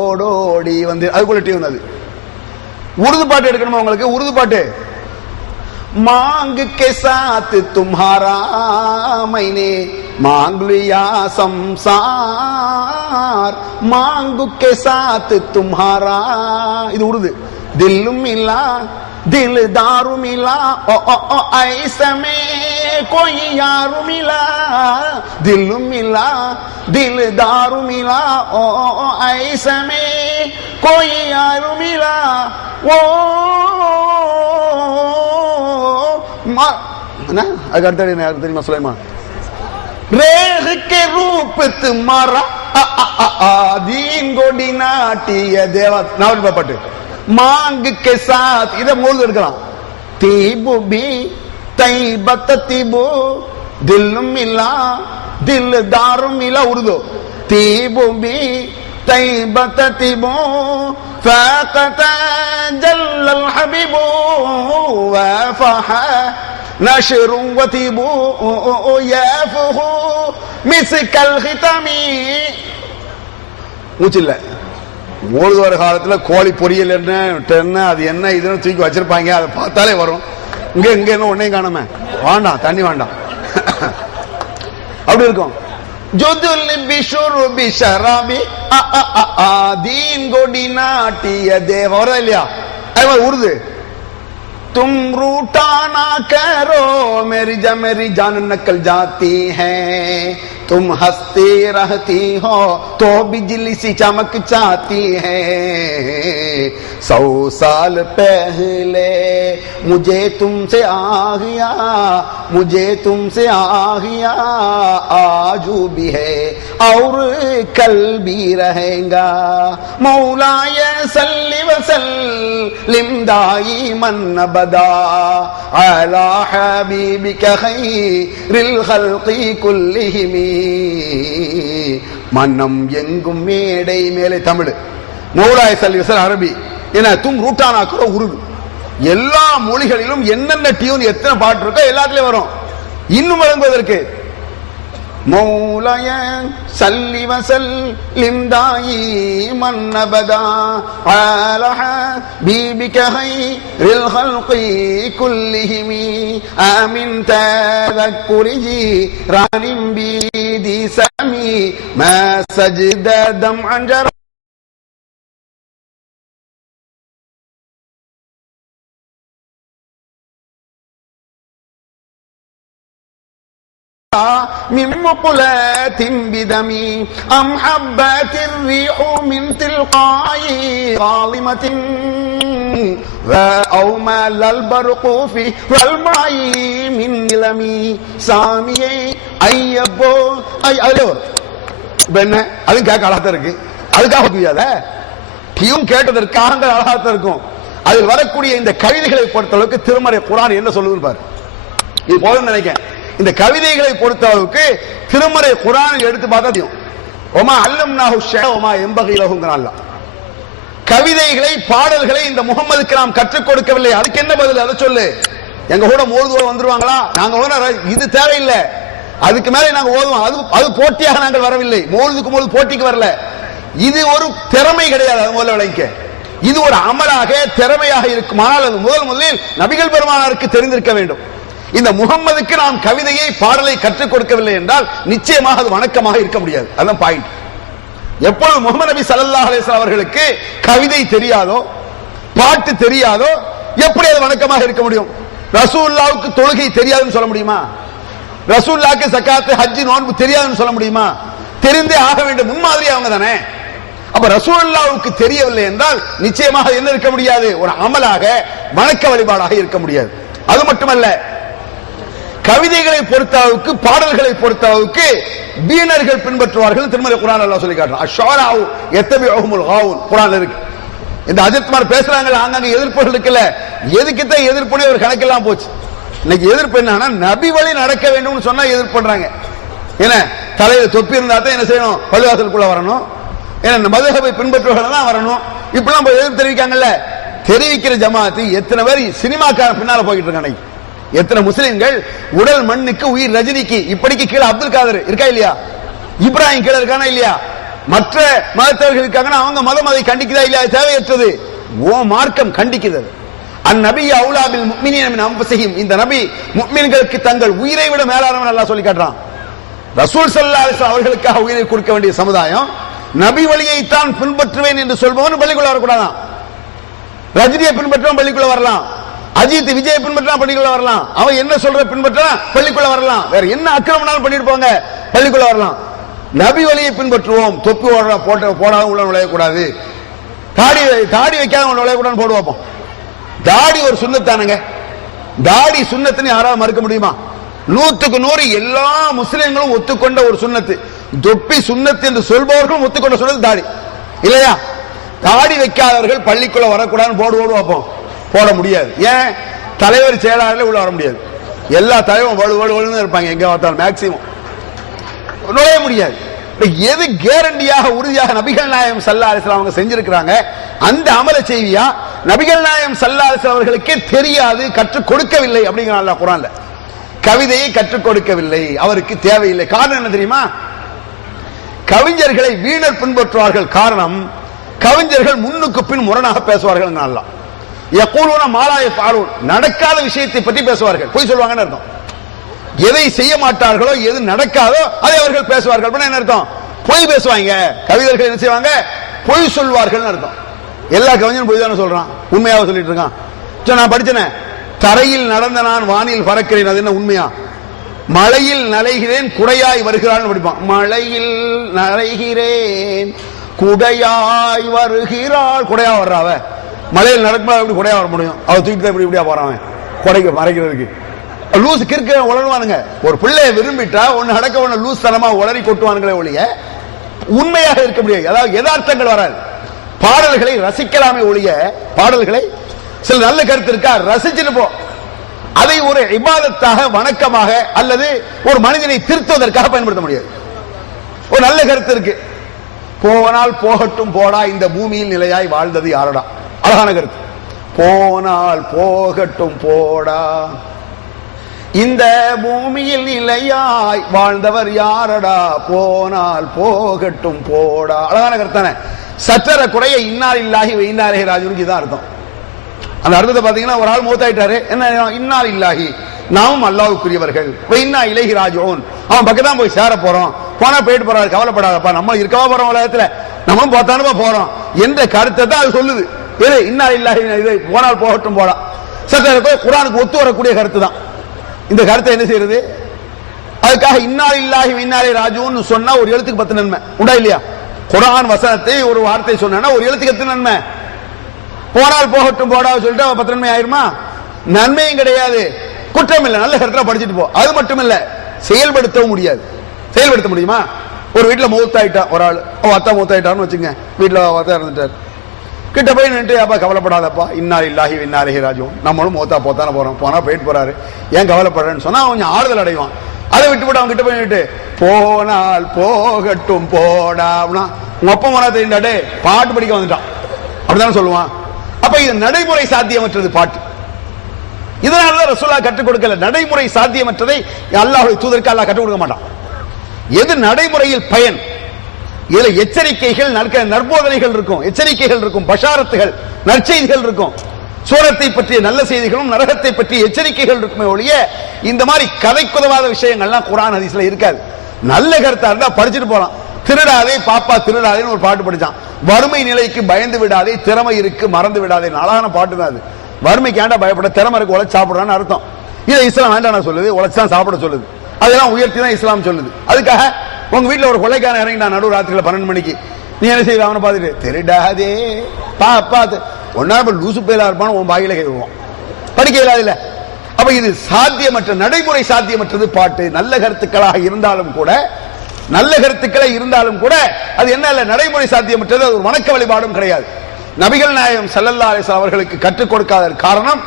ஓடோடி வந்து அதுக்குள்ள டியூன் அது. உருது பாட்டு எடுக்கணுமா உங்களுக்கு? உருது பாட்டு. மாங்கு கே சாத் தும்ஹாரா மைனே மாंग लिया संसार मांगू के साथ तुम्हारा இது உருது. दिल मिला दिलदारू मिला ओ ओ ओ ऐसे में कोई यार मिला दिल मिला दिलदारू मिला ओ ओ ओ ऐसे में कोई यार मिला वो ना अगर தெரியுமா சுலைமான் रेख के रूप तुम्हारा दीन गोडी नाटिय देवा नावल पाட்டு मांग के साथ इधर मोल எடுக்கலாம் तीबू भी तैबत तीबू दिल मिला दिलदार मिला उर्दू तीबू भी तैबत तीबू فقط جل الحبيب وفح نشر وتيبو يافه مسك الختم மூச்சில்ல ஓடுது வர காலத்துல கோழி பொரியல் என்ன அது என்ன இதுன்னு தூக்கி வச்சிருப்பாங்க. அதை பார்த்தாலே வரும். இங்க இங்க என்ன ஒன்னையும் காணாம வேண்டாம், தண்ணி வேண்டாம், அப்படி இருக்கும். ஜுதுல் பிஷுரு பிஷராபி दीन गोडी नाटिय देव வரதா இல்லையா? அது உருது. तुम रूठा ना करो मेरी जान निकल जाती है तुम हंसती रहती हो तो बिजली सी चमक जाती है 100 साल पहले मुझे तुमसे आ गया आज भी है और कल भी रहेगा मौलाय सल्ली वसल्लिम दाइमन अबदा अला हबीबिक खैरिल खल्क़ि कुल्लिहिम மன்னம் எங்கும் மேடை மேலே தமிழ் மௌலாய் சல்லி வஸல்லம் அரபி என்ன தும் ரூட்டானா கூட உருது. எல்லா மொழிகளிலும் என்னென்ன டியூன் எத்தனை பாட்டு இருக்கோ எல்லாத்துலயும் வரும். இன்னும் வழங்குவதற்கு மௌலாய சல்லி வஸல்லிம் தாயிமன் அபதா அலா ஹபீபிக கைரில் ஹல்கி குல்லிஹிம் ஆமின் தذكرி ஜீரானின் பீதி சமி மா சஜத தம்அன் ஜர من مقلات بدمي أم حبات الريح من تلقاء ظالمة أو مال البرق في والماء من نلمي سامي أيبو أي ألو بنا அது கேட்க அழகா இருக்கு. அதுக்காக புரியாத டியூன் கேட்டதற்காக அழகா இருக்கும். அதில் வரக்கூடிய இந்த கவிதைகளை பொறுத்தளவுக்கு திருமறை குர்ஆன் என்ன சொல்லுதுன்னு பாரு. இது போதும் நினைக்கிறேன். இந்த கவிதைகளை பொறுத்த அளவுக்கு திருமறை குர்ஆனை எடுத்து பார்த்தா தெரியும். ஒமா அல்லம்னாஹு ஷைஅ ஒமா யம்பகி லஹுங்கறான். கவிதைகளை பாடல்களை இந்த முஹம்மதுக்கு நாம் கற்றுக் கொடுக்கவில்லை. அதுக்கு என்ன பதில்? அதை சொல்லு. எங்க கூட மோதுவ வந்துருவாங்களா? நாங்க இது தேவையில்லை. அதுக்கு மேல நாங்க ஓதுவோம். அது போட்டியாக நாங்கள் வரவில்லை. மோதுக்கு போட்டிக்கு வரல. இது ஒரு திறமை கிடையாது. அது முதல்ல விளங்கிக்க. இது ஒரு அமலாக திறமையாக இருக்குமானால் அது முதலில் நபிகள் பெருமானாருக்கு தெரிந்திருக்க வேண்டும். இந்த முஹம்மதுக்கு நாம் கவிதையை பாடலை கற்றுக் கொடுக்கவில்லை என்றால் நிச்சயமாக அது வணக்கமாக இருக்க முடியாது. அதான் பாயிண்ட். எப்பொழுது முஹம்மது நபி ஸல்லல்லாஹு அலைஹி வஸல்லம் அவர்களுக்கு கவிதை தெரியாதோ பாட்டு தெரியாதோ எப்படி அது வணக்கமாக இருக்க முடியும்? ரசூலுல்லாஹ்வுக்கு தொழுகை தெரியாதுன்னு சொல்ல முடியுமா? ரசூலுல்லாஹ்க்கு ஸகாத் ஹஜ் நோன்பு தெரியாதுன்னு சொல்ல முடியுமா? தெரிந்தே ஆக வேண்டும். முன்மாதிரி அவங்க தானே. அப்ப ரசூலுல்லாஹ்வுக்கு தெரியவில்லை என்றால் நிச்சயமாக என்ன இருக்க முடியாது? ஒரு அமலாக வணக்க வழிபாடாக இருக்க முடியாது. அது மட்டுமல்ல, கவிதைகளை பொறுத்தளவுக்கு பாடல்களை பொறுத்தளவுக்கு வீணர்கள் பின்பற்றுவார்கள். திருமறை குர்ஆன் அல்லாஹ் சொல்லி காட்டுறான். அஷ்ஷாராஉ யத்தபிஉஹுமுல் காவுன் குர்ஆன்ல இருக்கு. இந்த அஜித்மார் பேசுறாங்க, ஆங்காங்க எதிர்ப்புகள் இருக்குல்ல, எதுக்குத்தான் எதிர்ப்புனே ஒரு கணக்கெல்லாம் போச்சு. இன்னைக்கு எதிர்ப்பு என்னன்னா நபி வழி நடக்க வேண்டும்னு சொன்னா எதிர்ப்பு பண்றாங்க. ஏன்னா தலையில தொப்பி இருந்தா தான் என்ன செய்யணும்? பள்ளிவாசலுக்குள்ள வரணும். ஏன்னா மதுஹபை பின்பற்றுவர்கள் தான் வரணும். இப்பெல்லாம் எதிர்ப்பு தெரிவிக்காங்கல்ல. தெரிவிக்கிற ஜமாத்து எத்தனை பேர் சினிமாக்கார பின்னால போயிட்டு இருக்காங்க. எத்தனை முஸ்லிம்கள் உடல் மண்ணுக்கு உயிர் ரஜினிக்கு இப்படிக்கு கீழே அப்துல் காதர் இருக்கா இல்லையா? இப்ராஹிம் கீழே இருக்கானா இல்லையா? மற்ற மதத்தவர்கள் இருக்காங்கன்னா அவங்க மதம் அதை கண்டிக்குதா இல்ல, தேவையற்றது. ஓ மார்க்கம் கண்டிக்கிறது. அந்நபி அவுலா பில் முஃமினீன மின் அன்ஃபுஸிஹிம், இந்த நபி முஃமின்களுக்கு தங்கள் உயிரை விட மேலானவன் அல்லாஹ் சொல்லி காட்டுறான். ரசூல் ஸல்லல்லாஹு அலைஹி வஸல்லம் அவர்களுக்காக உயிரை கொடுக்க வேண்டிய சமுதாயம் நபி வழியை தான் பின்பற்றுவேன் என்று சொல்பவன் பள்ளிக்குள்ள வரக்கூடாதான். ரஜினியை பின்பற்றவன் பள்ளிக்குள்ள வரலாம், அஜித் விஜய் பின்பற்றா பள்ளிக்குள்ள வரலாம், அவன் என்ன சொல்ற பின்பற்றா பள்ளிக்குள்ள வரலாம், வேற என்ன அக்கிரமனாலும் பண்ணிட்டு போங்க பள்ளிக்குள்ள வரலாம். நபி வழியை பின்பற்றுவோம், தொப்பி போடாத உள்ள நுழையக்கூடாது, தாடி வைக்காத நுழையக்கூடாது போடு வைப்போம். தாடி ஒரு சுன்னத்தானுங்க, தாடி சுன்னத்துன்னு யாராவது மறுக்க முடியுமா? 100க்கு 100 எல்லா முஸ்லிம்களும் ஒத்துக்கொண்ட ஒரு சுன்னத்து. தொப்பி சுன்னத்து என்று சொல்பவர்களும் ஒத்துக்கொண்ட சுன்னத்து தாடி இல்லையா? தாடி வைக்காதவர்கள் பள்ளிக்குள்ள வரக்கூடாதுன்னு போடு வைப்போம், போட முடியாது. ஏன்? தலைவர் செயலாளர்கள் உள்ள வர முடியாது. எல்லா தலைவரும் வலுவலுன்னு இருப்பாங்க, எங்க பார்த்தாலும் மேக்சிமம் நுழைய முடியாது. எது கேரண்டியாக உறுதியாக நபிகள் நாயகம் ஸல்லல்லாஹு அலைஹி வஸல்லம் அவங்க செஞ்சிருக்கிறாங்க, அந்த அமல செய்தியா நபிகள் நாயகம் ஸல்லல்லாஹு அலைஹி வஸல்லம் அவர்களுக்கே தெரியாது, கற்றுக் கொடுக்கவில்லை அப்படிங்கிறான் அல்லாஹ் குர்ஆன்ல. கவிதையை கற்றுக் கொடுக்கவில்லை, அவருக்கு தேவையில்லை. காரணம் என்ன தெரியுமா? கவிஞர்களை வீணர் பின்பற்றுவார்கள். காரணம், கவிஞர்கள் முன்னுக்கு பின் முரணாக பேசுவார்கள். அல்லாஹ் யகூலுன மா லா யஃஅலூன், நடக்காத விஷயத்தை பற்றி பேசுவார்கள், பொய் சொல்வாங்கன்னு அர்த்தம். எதை செய்ய மாட்டார்களோ, எது நடக்காதோ அதை அவர்கள் பேசுவார்கள். என்ன அர்த்தம்? பொய் பேசுவாங்க. கவிஞர்கள் என்ன செய்வாங்க? பொய் சொல்வார்கள் அர்த்தம். எல்லா கவிஞரும் பொய் தானே சொல்றான், உண்மையாக சொல்லிட்டு இருக்கான். நான் படிச்சேனே, தரையில் நடந்த நான் வானில் பறக்கிறேன், அது என்ன உண்மையா? மழையில் நலைகிறேன் குடையாய் வருகிறாள் படிப்பான். மழையில் நலைகிறேன் குடையாய் வருகிறாள், குடையா வர்றாவ மலையில் நடக்கும்போது எப்படி குடையா வர முடியும்? அவ தூக்கிட்டு தான் இப்படியா போறான் குடைக்கு மறைக்கிறதுக்கு. லூஸ் கிறுக்க உளருவானுங்க. ஒரு பிள்ளைய விரும்பிட்டா ஒன்னு அடக்க ஒண்ணு லூஸ் தனமா உளறி கொட்டுவானுங்களே ஒழிய உண்மையாக இருக்க முடியாது. அதாவது யதார்த்தங்கள் வராது. பாடல்களை ரசிக்கலாமே ஒழிய, பாடல்களை சில நல்ல கருத்து இருக்கா ரசிச்சுட்டு போ, அதை ஒரு இபாதத்தாக வணக்கமாக அல்லது ஒரு மனிதனை திருத்துவதற்காக பயன்படுத்த முடியாது. ஒரு நல்ல கருத்து இருக்கு, போனால் போகட்டும் போடா, இந்த பூமியில் நிலையாய் வாழ்ந்தது யாரடா. அழகான கருத்து. போனால் போகட்டும் போடா, இந்த பூமியில் நிலையாய் வாழ்ந்தவர் யாரடா, போனால் போகட்டும் போடா. அழகான கருத்தானே. சற்றர குறைய இன்னா லில்லாஹி வ இன்னா இலைஹி ராஜிஊன் தான் அர்த்தம். அந்த அர்த்தத்தை பாத்தீங்கன்னா, ஒரு ஆள் மூத்தாயிட்டாரு, என்ன இன்னா லில்லாஹி, நாமும் அல்லாஹ்வுக்குரியவர்கள், வ இன்னா இலைஹி ராஜிஊன், அவன் பக்கம் தான் போய் சேர போறோம், போனா போயிட்டு போறாரு, கவலைப்படாதப்பா, நம்ம இருக்கவா போறோம் உலகத்துல, நம்ம போத்தானுமா போறோம் என்ற கருத்தை தான் அது சொல்லுது. எது? இன்னா லில்லாஹி, இது போனால் போகட்டும் போடா. சற்றர குர்ஆனுக்கு ஒத்து வரக்கூடிய கருத்து தான். இந்த கருத்தை என்ன செய்யறது? அதுக்காக இன்னா லில்லாஹி வ இன்னா இலைஹி ராஜிஊன் சொன்னா ஒரு எழுத்துக்கு 10 நன்மை உண்டா இல்லையா? குர்ஆன் வசனத்தை ஒரு வார்த்தை சொன்னா ஒரு எழுத்துக்கு எத்தனை நன்மை? போனால் போகட்டும் போடா சொல்லிட்டு 10 நன்மை ஆயிருமா? நன்மையும் கிடையாது, குற்றம் இல்லை, நல்ல கருத்துல படிச்சுட்டு போ. அது மட்டும் இல்ல, செயல்படுத்தவும் முடியாது. செயல்படுத்த முடியுமா? ஒரு வீட்டுல மூத்தாயிட்டா ஒரு ஆள், அத்தா மூத்தாயிட்டான்னு வச்சுங்க, வீட்டுல அத்தா இறந்துட்டார், கிட்ட போய் நின்று, அப்பா கவலைப்படாதப்பா, இன்னா லில்லாஹி வ இன்னா இலைஹி ராஜிஊன், நம்மளும் மூத்தா போத்தானே போறோம், போனா போயிட்டு போறாரு, ஏன் கவலைப்படுறேன்னு சொன்னா கொஞ்சம் ஆறுதல் அடைவான். அதை விட்டு அவங்க கிட்ட போய் நின்று போனால் போகட்டும் போடா அப்படின்னா, உங்க அப்பா மனா தெரிந்தாடே பாட்டு படிக்க வந்துட்டான் அப்படித்தானே சொல்லுவான். அப்ப இது நடைமுறை சாத்தியமற்றது பாட்டு. இதனாலதான் ரசூலுல்லாஹ் கற்றுக் கொடுக்கல. நடைமுறை சாத்தியமற்றதை அல்லாஹ்வுடைய தூதருக்கு அல்லாஹ் கற்றுக் கொடுக்க மாட்டான். எது நடைமுறையில் பயன், இதுல எச்சரிக்கைகள், நற்போதனைகள் இருக்கும், எச்சரிக்கைகள் இருக்கும், பஷாரத்துகள், நற்செய்திகள் இருக்கும், சூரத்தை பற்றிய நல்ல செய்திகளும் நரகத்தை பற்றிய எச்சரிக்கைகள் இருக்குமே ஒழிய இந்த மாதிரி கதைக்குதவாத விஷயங்கள்லாம் குர்ஆன் ஹதீஸ்ல இருக்காது. நல்ல கருத்தா இருந்தா படிச்சுட்டு போலாம். திருடாதே பாப்பா திருடாதேன்னு ஒரு பாட்டு படிச்சான். வறுமை நிலைக்கு பயந்து விடாதே, திறமை இருக்கு மறந்து விடாதே, அழகான பாட்டு தான் அது. வறுமைக்கு ஏண்டா பயப்பட, திறமை இருக்கு உழைச்சு சாப்பிடுறான்னு அர்த்தம். இதை இஸ்லாம் வேண்டாம் சொல்லுது, உழைச்சுதான் சாப்பிட சொல்லுது, அதெல்லாம் உயர்த்தி தான் இஸ்லாம் சொல்லுது. அதுக்காக உங்க வீட்டுல ஒரு கொள்ளைக்காரன் இறங்கினா நடு ராத்திரில 12 மணிக்கு, நீ என்ன செய்வ? அவனை பார்த்துட்டு திருடாதே பாப்பா, ஒன்னா லூசு பேலா இருப்பான்னு உன் பாயில கேட்குவோம், படிக்க இல்லாத இல்ல. அப்ப இது சாத்தியமற்ற, நடைமுறை சாத்தியமற்றது பாட்டு. நல்ல கருத்துக்களாக இருந்தாலும் கூட, நல்ல கருத்துக்களை இருந்தாலும் கூட அது என்ன இல்ல, நடைமுறை சாத்தியமற்றது, அது ஒரு வணக்க வழிபாடும் கிடையாது. நபிகள் நாயகம் ஸல்லல்லாஹு அலைஹி வஸல்லம் அவர்களுக்கு கற்றுக் கொடுக்காத காரணம்